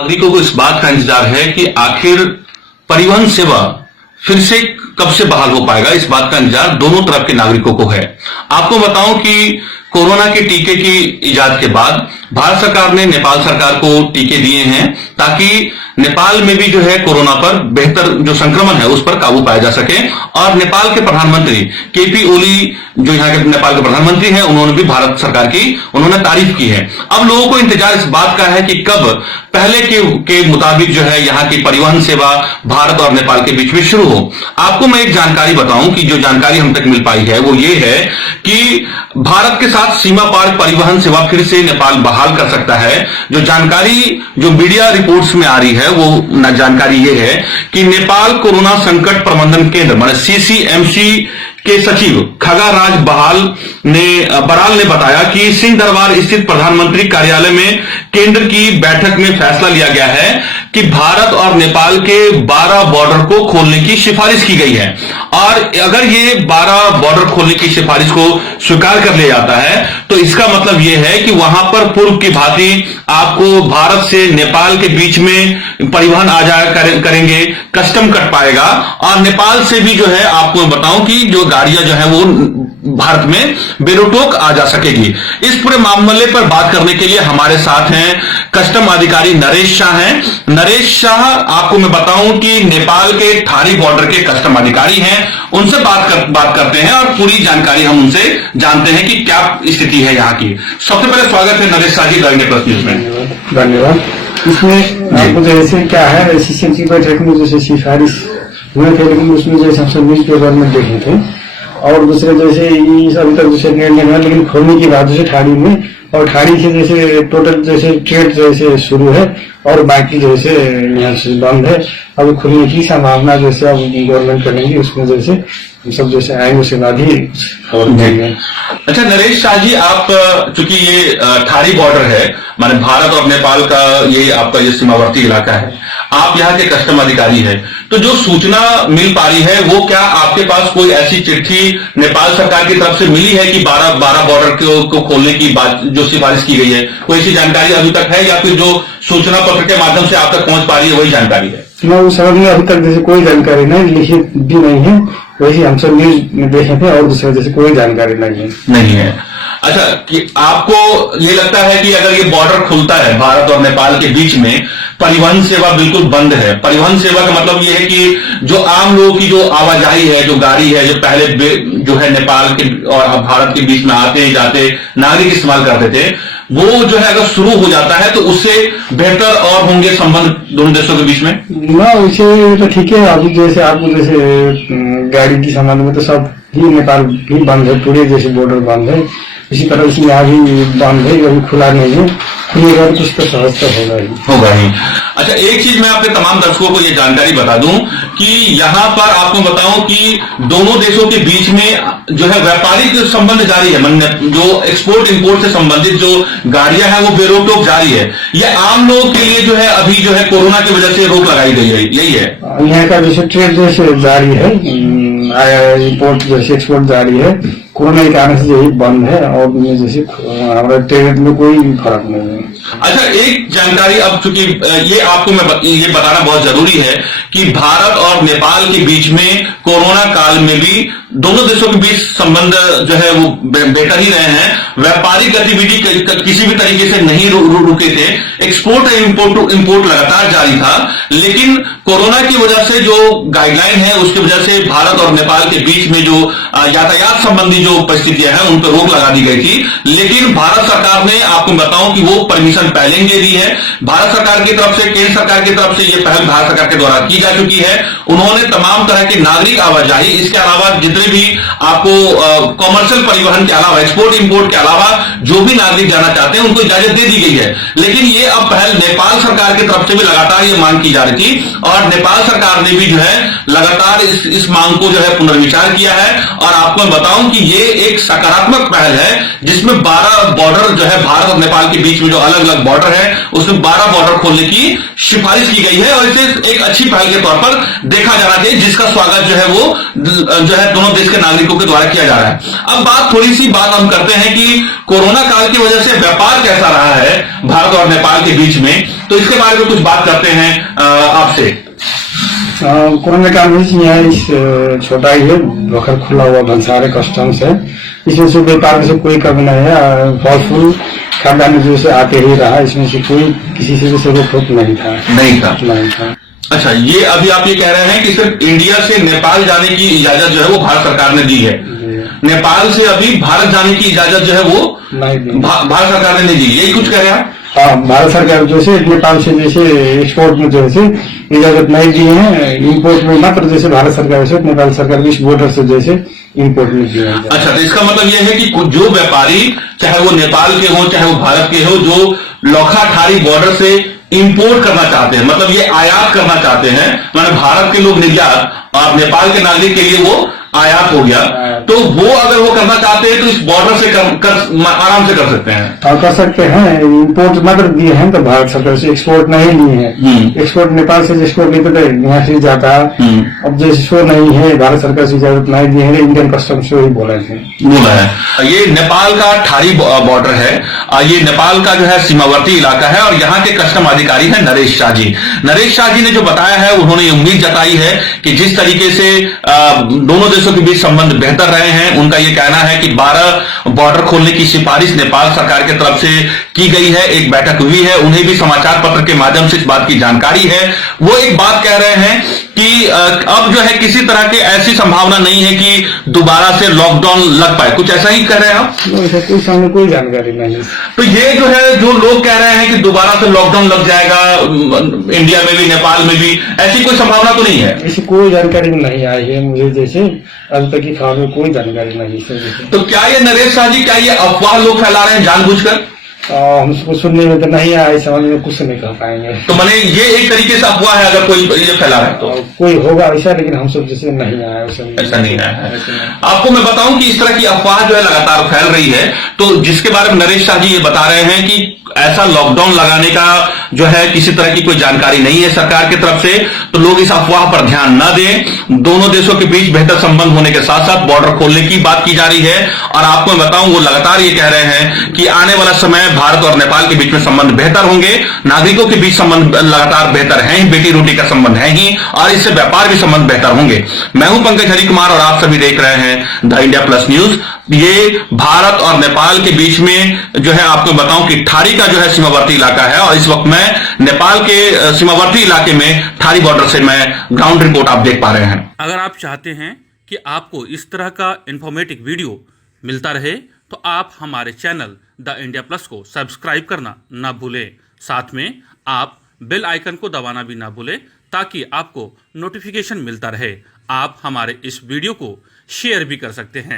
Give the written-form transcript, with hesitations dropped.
नागरिकों को इस बात का इंतजार है कि आखिर परिवहन सेवा फिर से कब से बहाल हो पाएगा। इस बात का इंतजार दोनों तरफ के नागरिकों को है। आपको बताऊं कि कोरोना के टीके की इजाद के बाद भारत सरकार ने नेपाल सरकार को टीके दिए हैं ताकि नेपाल में भी जो है कोरोना पर बेहतर जो संक्रमण है उस पर काबू पाया जा सके। और नेपाल के प्रधानमंत्री केपी ओली जो यहाँ के नेपाल के प्रधानमंत्री हैं, उन्होंने भी भारत सरकार की उन्होंने तारीफ की है। अब लोगों को इंतजार इस बात का है कि कब पहले के मुताबिक जो है यहाँ की परिवहन सेवा भारत और नेपाल के बीच में शुरू हो। आपको मैं एक जानकारी बताऊं कि जो जानकारी हम तक मिल पाई है वो ये है कि भारत के साथ सीमा पार परिवहन सेवा फिर से नेपाल बहाल कर सकता है। जो जानकारी जो मीडिया रिपोर्ट्स में आ रही है वो जानकारी ये है कि नेपाल कोरोना संकट प्रबंधन केंद्र माने सीसीएमसी के सचिव खगाराज बराल ने बताया कि सिंह दरबार स्थित प्रधानमंत्री कार्यालय में केंद्र की बैठक में फैसला लिया गया है कि भारत और नेपाल के 12 बॉर्डर को खोलने की सिफारिश की गई है। और अगर ये 12 बॉर्डर खोलने की सिफारिश को स्वीकार कर लिया जाता है तो इसका मतलब ये है कि वहां पर पूर्व की भांति आपको भारत से नेपाल के बीच में परिवहन आ जाया करेंगे, कस्टम कट पाएगा। और नेपाल से भी जो है आपको बताऊं कि जो गाड़ियां जो है वो भारत में बेरोक आ जा सकेगी। इस पूरे मामले पर बात करने के लिए हमारे साथ हैं कस्टम अधिकारी नरेश शाह हैं। नरेश शाह आपको मैं बताऊं कि नेपाल के ठारी बॉर्डर के कस्टम अधिकारी हैं। उनसे बात करते हैं और पूरी जानकारी हम उनसे जानते हैं कि क्या स्थिति है यहाँ की। सबसे पहले स्वागत है नरेश शाह जी दैनिक प्लस न्यूज में। धन्यवाद। इसमें आपको जैसे क्या है सीसीएमसी बैठक में जैसे सिफारिश हुए थे, लेकिन उसमें जैसे हम न्यूज पेपर में देखे थे और दूसरे जैसे अभी तक जैसे निर्णय हुआ, लेकिन खोलने की बात जैसे ठाड़ी में और ठाड़ी से जैसे टोटल जैसे ट्रेड जैसे शुरू है और बाकी जैसे यहाँ से बंद है। अब खुलने की संभावना जैसे अब गवर्नमेंट करेंगे उसमें जैसे हम सब जैसे आएंगे उसके बाद ही खबर देंगे। अच्छा नरेश शाह जी, आप चूंकि ये ठारी बॉर्डर है माने भारत और नेपाल का ये आपका ये सीमावर्ती इलाका है, आप यहाँ के कस्टम अधिकारी है, तो जो सूचना मिल पा रही है वो क्या आपके पास कोई ऐसी चिट्ठी नेपाल सरकार की तरफ से मिली है कि 12 बॉर्डर को खोलने की बात जो सिफारिश की गई है, कोई ऐसी जानकारी अभी तक है या फिर जो सूचना पत्र के माध्यम से आप तक पहुंच पा रही है वही जानकारी है? मैं उस समझ में अभी तक जैसे कोई जानकारी नहीं, लिखित भी नहीं है, वैसे हम सब न्यूज में देखे थे और दूसरे जैसे कोई जानकारी नहीं है। अच्छा, कि आपको ये लगता है कि अगर ये बॉर्डर खुलता है भारत और नेपाल के बीच में, परिवहन सेवा बिल्कुल बंद है। परिवहन सेवा का मतलब ये है कि जो आम लोगों की जो आवाजाही है, जो गाड़ी है, जो पहले जो है नेपाल के और भारत के बीच में आते जाते नागरिक इस्तेमाल करते थे, वो जो है अगर शुरू हो जाता है तो उससे बेहतर और होंगे संबंध दोनों देशों के बीच में? ना वैसे तो ठीक है। अभी जैसे आपको जैसे गाड़ी की संबंध में तो सब ही नेपाल भी बंद है, पूरे जैसे बॉर्डर बंद है, इसी तरह इसमें आगे बंद है, अभी खुला नहीं है। खुलेगा कुछ तो सहज तो होगा ही। अच्छा, एक चीज मैं अपने तमाम दर्शकों को ये जानकारी बता दूं कि यहाँ पर आपको बताऊं कि दोनों देशों के बीच में जो है व्यापारिक संबंध जारी है। जो एक्सपोर्ट इंपोर्ट से संबंधित जो गाड़ियां हैं वो बेरोक जारी है। ये आम लोगों के लिए जो है अभी जो है कोरोना की वजह से रोक लगाई गई है, यही है? यहाँ का जैसे ट्रेड जैसे जारी है, इंपोर्ट जैसे एक्सपोर्ट जारी है, कोरोना के कारण से यही बंद है और जैसे हमारा ट्रेड में कोई फर्क नहीं है। अच्छा, एक जानकारी अब चूंकि ये आपको मैं ये बताना बहुत जरूरी है कि भारत और नेपाल के बीच में कोरोना काल में भी दोनों देशों के बीच संबंध जो है वो बेहतर ही रहे हैं। व्यापारिक गतिविधि किसी भी तरीके से नहीं रुके थे। एक्सपोर्ट और इंपोर्ट लगातार जारी था, लेकिन कोरोना की वजह से जो गाइडलाइन है उसकी वजह से भारत और नेपाल के बीच में जो यातायात संबंधी जो परिस्थितियां हैं उन पर रोक लगा दी गई थी। लेकिन भारत सरकार ने आपको बताऊं कि वो परमिशन पहले ही दी है। भारत सरकार की तरफ से, केंद्र सरकार की तरफ से ये पहल भारत सरकार के द्वारा की जा चुकी है। उन्होंने तमाम तरह के नागरिक आवाजाही, इसके अलावा जितने भी आपको कॉमर्शियल परिवहन के अलावा, एक्सपोर्ट इंपोर्ट के अलावा जो भी नागरिक जाना चाहते हैं उनको इजाजत दे दी गई है। लेकिन ये अब पहल नेपाल सरकार की तरफ से भी लगातार ये मांग की जा रही थी और नेपाल सरकार ने भी जो है लगातार इस मांग को जो है पुनर्विचार किया है। और आपको मैं बताऊं कि ये एक सकारात्मक पहल है जिसमें 12 बॉर्डर जो है भारत और नेपाल के बीच में जो अलग अलग अलग बॉर्डर है, उसमें 12 बॉर्डर खोलने की सिफारिश की गई है और इसे एक अच्छी पहल के तौर पर देखा जाना चाहिए, जिसका स्वागत जो है वो जो है दोनों देश के नागरिकों के द्वारा किया जा रहा है। अब थोड़ी सी बात हम करते हैं कि कोरोना काल की वजह से व्यापार कैसा रहा है भारत और नेपाल के बीच में, तो इसके बारे में कुछ बात करते हैं आपसे। कोरोना काल में यहाँ इस छोटा ही है, बखर खुला हुआ भंसारे कस्टम्स है, इसमें से व्यापार से कोई कमी नहीं है। फल फूल खाद्यान्न जो से आते ही रहा, इसमें से कोई किसी से भी रोक टोक नहीं था। अच्छा, ये अभी आप ये कह रहे हैं कि सिर्फ इंडिया से नेपाल जाने की इजाजत जो है वो भारत सरकार ने दी है, नेपाल से अभी भारत जाने की इजाजत जो है वो भारत सरकार ने नहीं दी, यही कुछ कह रहे हैं आप? हाँ, भारत सरकार जैसे नेपाल से जैसे एक्सपोर्ट में जैसे इजाजत नहीं दी है, इंपोर्ट में मात्र जैसे भारत सरकार से नेपाल सरकार इस बॉर्डर से जैसे इंपोर्ट में दिया है। अच्छा, तो इसका मतलब यह है कि जो व्यापारी चाहे वो नेपाल के हो चाहे वो भारत के हो, जो लौखा ठारी बॉर्डर से इंपोर्ट करना चाहते हैं, मतलब ये आयात करना चाहते हैं, माने भारत के लोग निर्यात और नेपाल के नागरिक के लिए वो आयात हो गया, तो वो अगर वो करना चाहते हैं तो इस बॉर्डर से आराम से कर सकते हैं। हाँ, कर सकते हैं। इंपोर्ट मात्र दिए हैं तो भारत सरकार से एक्सपोर्ट नहीं लिए हैं। एक्सपोर्ट नेपाल से एक्सपोर्ट लेते थे, यहाँ से जाता। अब जैसे शो नहीं है, भारत सरकार से इजाजत नहीं दी है, इंडियन कस्टम से ही बोला है। ये नेपाल का ठारी बॉर्डर है, ये नेपाल का जो है सीमावर्ती इलाका है और यहाँ के कस्टम अधिकारी है नरेश शाह जी। नरेश शाह जी ने जो बताया है, उन्होंने उम्मीद जताई है कि जिस तरीके से दोनों देशों के बीच संबंध बेहतर रहे हैं, उनका यह कहना है कि 12 बॉर्डर खोलने की सिफारिश नेपाल सरकार की तरफ से की गई है, एक बैठक हुई है, उन्हें भी समाचार पत्र के माध्यम से इस बात की जानकारी है। वो एक बात कह रहे हैं कि अब जो है किसी तरह की ऐसी संभावना नहीं है कि दोबारा से लॉकडाउन लग पाए, कुछ ऐसा ही कह रहे हैं आप? कोई सामने कोई जानकारी नहीं। तो ये जो है जो लोग कह रहे हैं कि दोबारा से लॉकडाउन लग जाएगा इंडिया में भी नेपाल में भी, ऐसी कोई संभावना तो नहीं है? ऐसी कोई जानकारी नहीं आई है मुझे, जैसे अभी तक की खबर में कोई जानकारी नहीं है। तो क्या ये नरेश शाह जी, क्या ये अफवाह लोग फैला रहे हैं जानबूझकर? हमको सुनने में तो नहीं आया, समझ में कुछ नहीं कह पाएंगे। तो मैंने ये एक तरीके से अफवाह है, अगर कोई ये फैला रहा है तो कोई होगा ऐसा, लेकिन हम सब जैसे नहीं आया, ऐसा नहीं आया है। आपको मैं बताऊं कि इस तरह की अफवाह जो है लगातार फैल रही है, तो जिसके बारे में नरेश शाह जी ये बता रहे हैं कि ऐसा लॉकडाउन लगाने का जो है किसी तरह की कोई जानकारी नहीं है सरकार की तरफ से, तो लोग इस अफवाह पर ध्यान न दें। दोनों देशों के बीच बेहतर संबंध होने के साथ साथ बॉर्डर खोलने की बात की जा रही है और आपको मैं बताऊं वो लगातार ये कह रहे हैं कि आने वाला समय भारत और नेपाल के बीच में संबंध बेहतर होंगे, नागरिकों के बीच संबंध लगातार बेहतर है ही, बेटी रोटी का संबंध है ही, और इससे व्यापार भी संबंध बेहतर होंगे। मैं हूं पंकज हरिकुमार और आप सभी देख रहे हैं द इंडिया प्लस न्यूज। ये भारत और नेपाल के बीच में जो है आपको बताऊं कि ठारी का जो है सीमावर्ती इलाका है और इस वक्त मैं नेपाल के सीमावर्ती इलाके में ठारी बॉर्डर से मैं ग्राउंड रिपोर्ट आप देख पा रहे हैं। अगर आप चाहते हैं कि आपको इस तरह का इंफॉर्मेटिव वीडियो मिलता रहे तो आप हमारे चैनल द इंडिया प्लस को सब्सक्राइब करना ना भूलें, साथ में आप बेल आइकन को दबाना भी ना भूलें ताकि आपको नोटिफिकेशन मिलता रहे। आप हमारे इस वीडियो को शेयर भी कर सकते हैं।